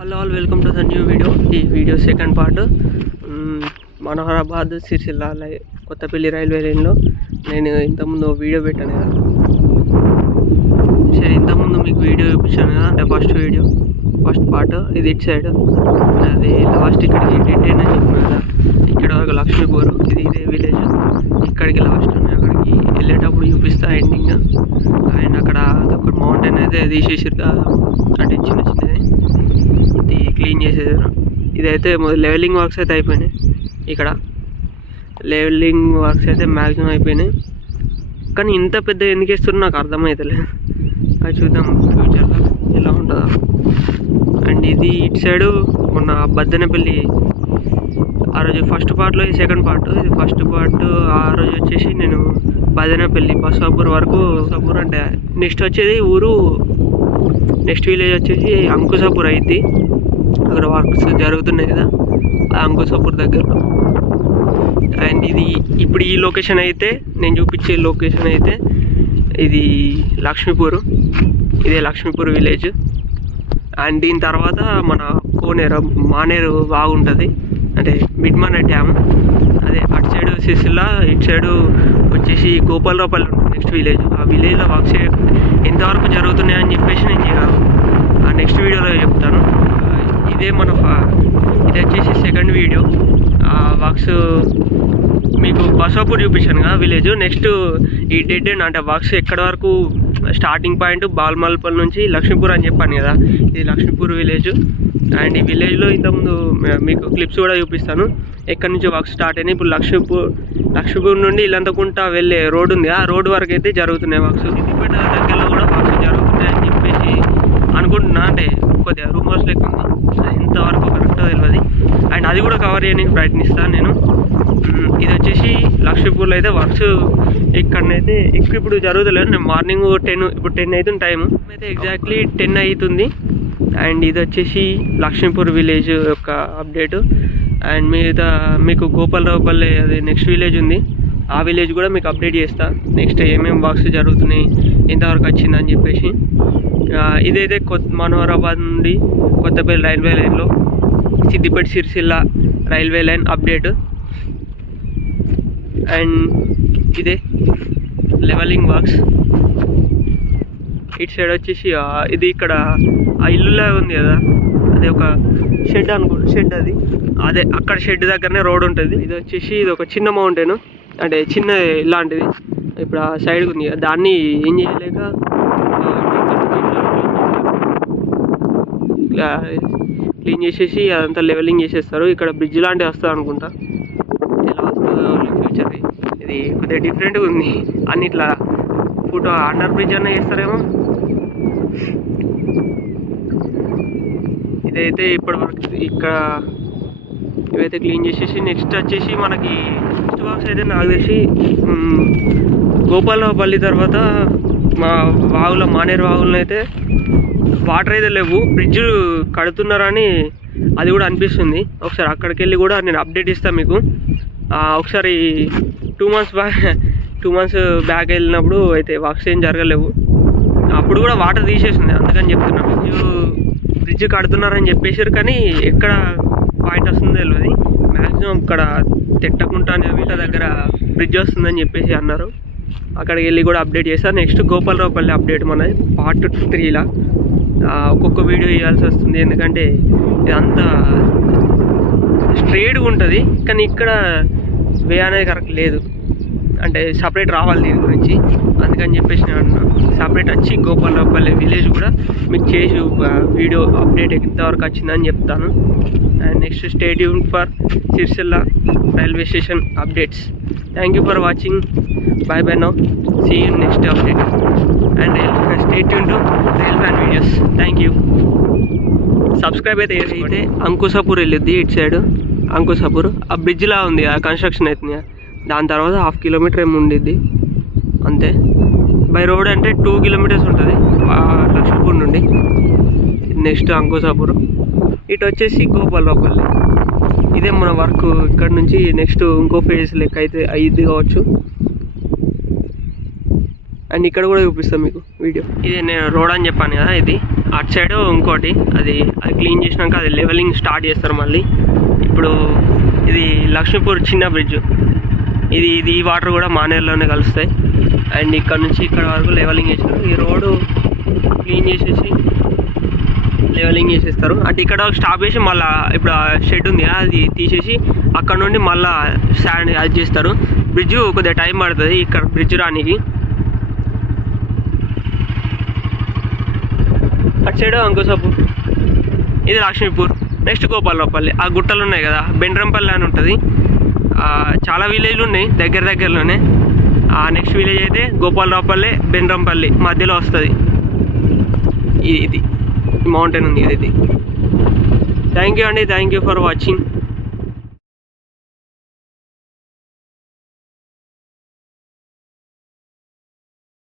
Hello all, welcome to the new video. ఈ video second part. Manoharabad Sircilla Kothapalli railway లైన్లో నేను ఇంతకుముందు వీడియో పెట్టాను కదా. సరే, ఇంతకుముందు మీకు వీడియో చూపించాను కదా, అంటే ఫస్ట్ పార్ట్. ఇది ఇటు సైడ్, అది లాస్ట్ ఇక్కడికి డెడ్ ఎండ్ అని చెప్పిన కదా. ఇక్కడ వరకు లక్ష్మీపూర్, ఇదే విలేజ్. ఇక్కడికి లాస్ట్ ఉన్నాయి, అక్కడికి వెళ్ళేటప్పుడు చూపిస్తా ఎండింగ్. అండ్ అక్కడ ఒక మౌంటైన్ అయితే తీసేసారు, అంటే చిన్నది క్లీన్ చేసేసారు. ఇదైతే లెవెలింగ్ వర్క్స్ అయితే అయిపోయినాయి. ఇక్కడ లెవెలింగ్ వర్క్స్ అయితే మ్యాక్సిమం అయిపోయినాయి, కానీ ఇంత పెద్ద ఎందుకు వేస్తున్నారు నాకు అర్థమవుతలేదు. అది చూద్దాం ఫ్యూచర్లో ఎలా ఉంటుందో. అండ్ ఇది ఇటు సైడు మొన్న బద్దెనపల్లి ఆ రోజు ఫస్ట్ పార్ట్లో, ఇది సెకండ్ పార్ట్. ఇది ఫస్ట్ పార్ట్. ఆ రోజు వచ్చేసి నేను బద్దెనపల్లి బసాపూర్ వరకు, బసాపూర్ అంటే నెక్స్ట్ వచ్చేది ఊరు, నెక్స్ట్ విలేజ్ వచ్చేసి అంకుశాపూర్ అయింది. అక్కడ వర్క్స్ జరుగుతున్నాయి కదా, అంకుశాపూర్ దగ్గరలో. అండ్ ఇది ఇప్పుడు ఈ లొకేషన్ అయితే, నేను చూపించే లొకేషన్ అయితే ఇది లక్ష్మీపూర్. ఇదే లక్ష్మీపూర్ విలేజ్. అండ్ దీని తర్వాత మన మానేరు బాగుంటుంది, అంటే మిడ్మన్న డ్యామ్. అదే అటు సైడు సిరిసిల్ల, ఇటు సైడు వచ్చేసి గోపాలరావుపల్లి ఉంటుంది నెక్స్ట్ విలేజ్. ఆ విలేజ్లో వర్క్స్ ఎంతవరకు జరుగుతున్నాయని చెప్పేసి నేను ఆ నెక్స్ట్ వీడియోలో చెప్తాను. ఇది వచ్చేసి సెకండ్ వీడియో. వర్క్స్ మీకు బసాపూర్ చూపించాను కదా విలేజ్. నెక్స్ట్ ఈ డెడ్ ఎండ్ అంటే వర్క్స్ ఎక్కడ వరకు స్టార్టింగ్ పాయింట్ బాల్మల్పల్ నుంచి లక్ష్మీపూర్ అని చెప్పాను కదా, ఇది లక్ష్మీపూర్ విలేజ్. అండ్ ఈ విలేజ్లో ఇంతకుముందు మీకు క్లిప్స్ కూడా చూపిస్తాను ఎక్కడి నుంచి వర్క్స్ స్టార్ట్ అయినాయి. ఇప్పుడు లక్ష్మీపూర్ నుండి ఇల్లంతకుంట వెళ్ళే రోడ్డు ఉంది, ఆ రోడ్డు వరకు అయితే జరుగుతున్నాయి వర్క్స్. సిద్దిపేట దగ్గరలో కూడా వర్క్స్ జరుగుతున్నాయని చెప్పేసి అనుకుంటున్నా, అంటే కొద్దిగా రూమర్స్ లెక్క ఉంది, ఇంతవరకు కరెక్ట్గా తెలియదు. అండ్ అది కూడా కవర్ చేయడానికి ప్రయత్నిస్తాను నేను. ఇది వచ్చేసి లక్ష్మీపూర్లో అయితే వర్క్స్ ఇక్కడనైతే ఇప్పుడు జరుగుతలేదు. నేను మార్నింగ్ 10, ఇప్పుడు 10 అవుతుంది టైం అయితే, ఎగ్జాక్ట్లీ 10 అవుతుంది. అండ్ ఇది వచ్చేసి లక్ష్మీపూర్ విలేజ్ యొక్క అప్డేట్. అండ్ మీకు గోపాలరావుపల్లి అది నెక్స్ట్ విలేజ్ ఉంది, ఆ విలేజ్ కూడా మీకు అప్డేట్ చేస్తా. నెక్స్ట్ ఏమేమి వర్క్స్ జరుగుతున్నాయి, ఎంతవరకు వచ్చిందని చెప్పేసి. ఇదైతే మనోహరాబాద్ నుండి కొత్తపల్లి రైల్వే లైన్లో Siddipet Sircilla railway line update. And ఇదే లెవెలింగ్ వర్క్స్. ఇటు సైడ్ వచ్చేసి ఇది ఇక్కడ ఆ ఇల్లులా ఉంది కదా, అది ఒక షెడ్ షెడ్ అదే అక్కడ షెడ్ దగ్గరనే రోడ్ ఉంటుంది. ఇది వచ్చేసి ఇది ఒక చిన్న మౌంటైన్, అంటే చిన్న ఇలాంటిది. ఇప్పుడు ఆ సైడ్ ఉంది, దాన్ని ఏం చేయలేక క్లీన్ చేసేసి అదంతా లెవెలింగ్ చేసేస్తారు. ఇక్కడ బ్రిడ్జ్ లాంటివి వస్తుంది అనుకుంటా, ఎలా వస్తుందో ఫ్యూచర్. ఇది కొద్దిగా డిఫరెంట్గా ఉంది, అన్ని ఇట్లా అండర్ బ్రిడ్జ్ అన్న చేస్తారేమో. ఇదైతే ఇప్పటి వరకు ఇక్కడ ఇవైతే క్లీన్ చేసేసి నెక్స్ట్ వచ్చేసి మనకి నెక్స్ట్ వర్క్స్ అయితే నాకు తెలిసి గోపాలరావుపల్లి తర్వాత మా మానేరు వాగులను అయితే వాటర్ అయితే లేవు, బ్రిడ్జ్ కడుతున్నారని అది కూడా అనిపిస్తుంది. ఒకసారి అక్కడికి వెళ్ళి కూడా నేను అప్డేట్ ఇస్తాను మీకు. ఒకసారి 2 months బ్యాక్ వెళ్ళినప్పుడు అయితే వర్క్స్ ఏం జరగలేవు, అప్పుడు కూడా వాటర్ తీసేసింది. అందుకని చెప్తున్నా, బ్రిడ్జ్ కడుతున్నారని చెప్పేసారు, కానీ ఎక్కడ పాయింట్ వస్తుందో తెలియదు. మ్యాక్సిమం ఇక్కడ తిట్టకుంట అనే వీళ్ళ దగ్గర బ్రిడ్జ్ వస్తుందని చెప్పేసి అన్నారు. అక్కడికి వెళ్ళి కూడా అప్డేట్ చేస్తాను. నెక్స్ట్ గోపాలరావుపల్లి అప్డేట్ మనది పార్ట్ 3లా ఒక్కొక్క వీడియో ఇవ్వాల్సి వస్తుంది, ఎందుకంటే ఇదంతా స్ట్రేట్గా ఉంటుంది, కానీ ఇక్కడ వే అనేది కరెక్ట్ లేదు, అంటే సపరేట్ రావాలి దీని గురించి. అందుకని చెప్పేసి నేను సపరేట్ వచ్చి గోపాలరావుపల్లి విలేజ్ కూడా మీకు చేసి వీడియో అప్డేట్ ఎంతవరకు వచ్చిందని చెప్తాను. And next stay tuned for Sirisilla railway station updates. Thank you for watching. Bye now, see you next update. And stay tune to rail fan videos. Thank you. Subscribe అయితే అంకుశాపూర్ వెళ్ళిద్ది ఇటు side. Ankushapur ఆ బ్రిడ్జ్లా ఉంది, ఆ construction అవుతుంది. దాని తర్వాత 1/2 kilometer ఏమి ఉండిద్ది అంతే. బై రోడ్ అంటే 2 kilometers ఉంటుంది లక్ష్మీపూర్ నుండి. నెక్స్ట్ అంకుశాపూర్, ఇటు వచ్చేసి గోపాలరావుపల్లి. ఇదే మన వర్క్. ఇక్కడ నుంచి నెక్స్ట్ ఇంకో ఫేజ్ లెక్క అయితే అయ్యిద్ది కావచ్చు. అండ్ ఇక్కడ కూడా చూపిస్తాను మీకు వీడియో. ఇది నేను రోడ్ అని చెప్పాను కదా, ఇది అటు సైడ్ ఇంకోటి అది క్లీన్ చేసినాక అది లెవెలింగ్ స్టార్ట్ చేస్తారు మళ్ళీ. ఇప్పుడు ఇది లక్ష్మీపూర్ చిన్న బ్రిడ్జ్, ఇది ఈ వాటర్ కూడా మానేరులోనే కలుస్తాయి. అండ్ ఇక్కడ నుంచి ఇక్కడ వరకు లెవెలింగ్ చేస్తారు. ఈ రోడ్డు క్లీన్ చేసేసి లెవెలింగ్ చేసేస్తారు. అటు ఇక్కడ స్టాప్ చేసి మళ్ళీ ఇప్పుడు షెడ్ ఉంది అది తీసేసి అక్కడ నుండి మళ్ళీ శాండ్ అది చేస్తారు. బ్రిడ్జ్ కొద్దిగా టైం పడుతుంది ఇక్కడ బ్రిడ్జ్ రానికి. అటు సైడ్ అంకుసాపూర్, ఇది లక్ష్మీపూర్, నెక్స్ట్ గోపాలరావుపల్లి. ఆ గుట్టలు ఉన్నాయి కదా, బెండ్రంపల్లి అని ఉంటుంది. చాలా విలేజ్లు ఉన్నాయి దగ్గరలోనే. ఆ నెక్స్ట్ విలేజ్ అయితే గోపాలరావుపల్లి బెండ్రంపల్లి మధ్యలో వస్తుంది. ఇది మౌంటైన్ ఉంది ఇది. థ్యాంక్ యూ అండి, థ్యాంక్ యూ ఫర్ వాచింగ్.